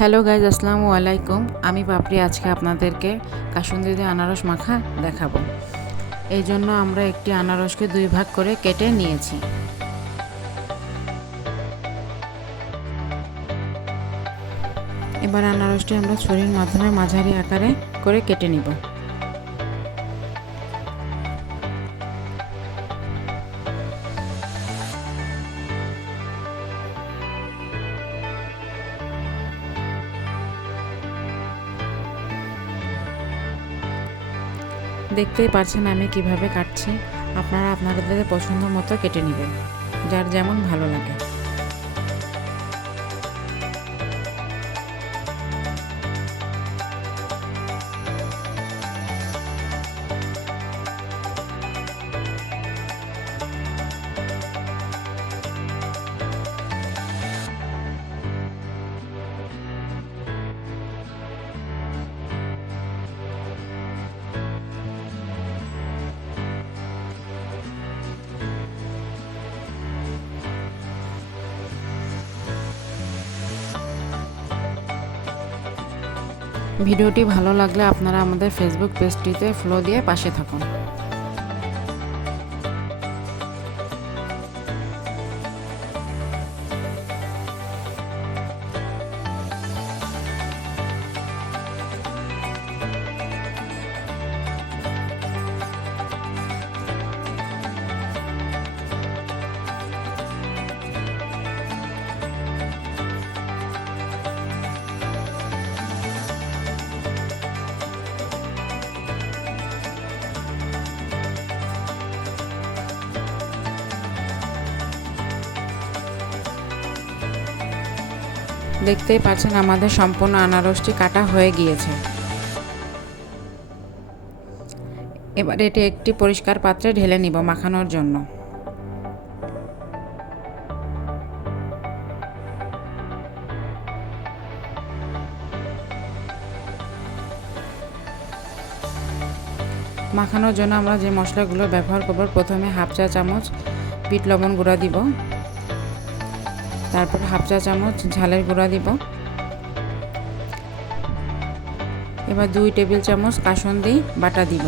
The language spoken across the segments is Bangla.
হ্যালো গাইজ, আসসালামু আলাইকুম। আমি পাপড়ি আজকে আপনাদেরকে কাসুন্দি আনারস মাখা দেখাবো। এই জন্য আমরা একটি আনারসকে দুই ভাগ করে কেটে নিয়েছি। এবার আনারসটি আমরা ছুরির মাধ্যমে মাঝারি আকারে করে কেটে নিব। দেখতেই পারছেন আমি কীভাবে কাটছি। আপনারা আপনাদের পছন্দ মতো কেটে নেবেন, যার যেমন ভালো লাগে। ভিডিওটি ভালো লাগলে আপনারা আমাদের ফেসবুক পেজটিতে ফলো দিয়ে পাশে থাকুন। দেখতেই পাচ্ছেন আমাদের সম্পূর্ণ আনারসটি কাটা হয়ে গিয়েছে। এবার এটি একটি পরিষ্কার পাত্রে ঢেলে নিব মাখানোর জন্য। মাখানোর জন্য আমরা যে মশলাগুলো ব্যবহার করব, প্রথমে হাফ চা চামচ বিট লবণ গুঁড়া দিব। তারপর হাফ চা চামচ ঝালের গুঁড়া দিব। এবার দুই টেবিল চামচ কাসন কাসন্দি বাটা দিব।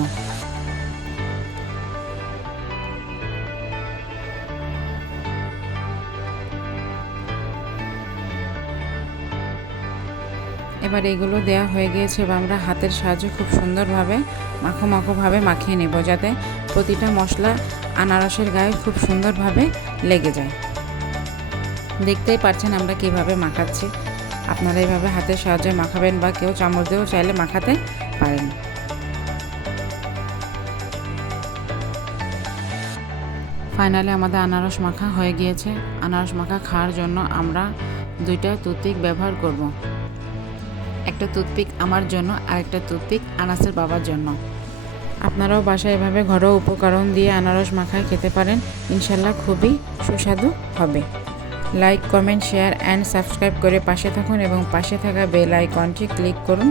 এবার এগুলো দেয়া হয়ে গিয়েছে, এবার আমরা হাতের সাহায্যে খুব সুন্দরভাবে, মাখো মাখোভাবে মাখিয়ে নেব যাতে প্রতিটা মশলা আনারসের গায়ে খুব সুন্দরভাবে লেগে যায়। দেখতেই পাচ্ছেন আমরা কীভাবে মাখাচ্ছি। আপনারা এইভাবে হাতের সাহায্যে মাখাবেন বা কেউ চামচ দিয়েও চাইলে মাখাতে পারেন। ফাইনালি আমাদের আনারস মাখা হয়ে গিয়েছে। আনারস মাখা খাওয়ার জন্য আমরা দুইটা টুথপিক ব্যবহার করব। একটা টুথপিক আমার জন্য আর একটা টুথপিক আনাসের বাবার জন্য। আপনারাও বাসায় এভাবে ঘরোয়া উপকরণ দিয়ে আনারস মাখায় খেতে পারেন। ইনশাল্লাহ খুবই সুস্বাদু হবে। Like comment share and subscribe করে পাশে থাকুন এবং পাশে থাকা বেল আইকনটি ক্লিক করুন।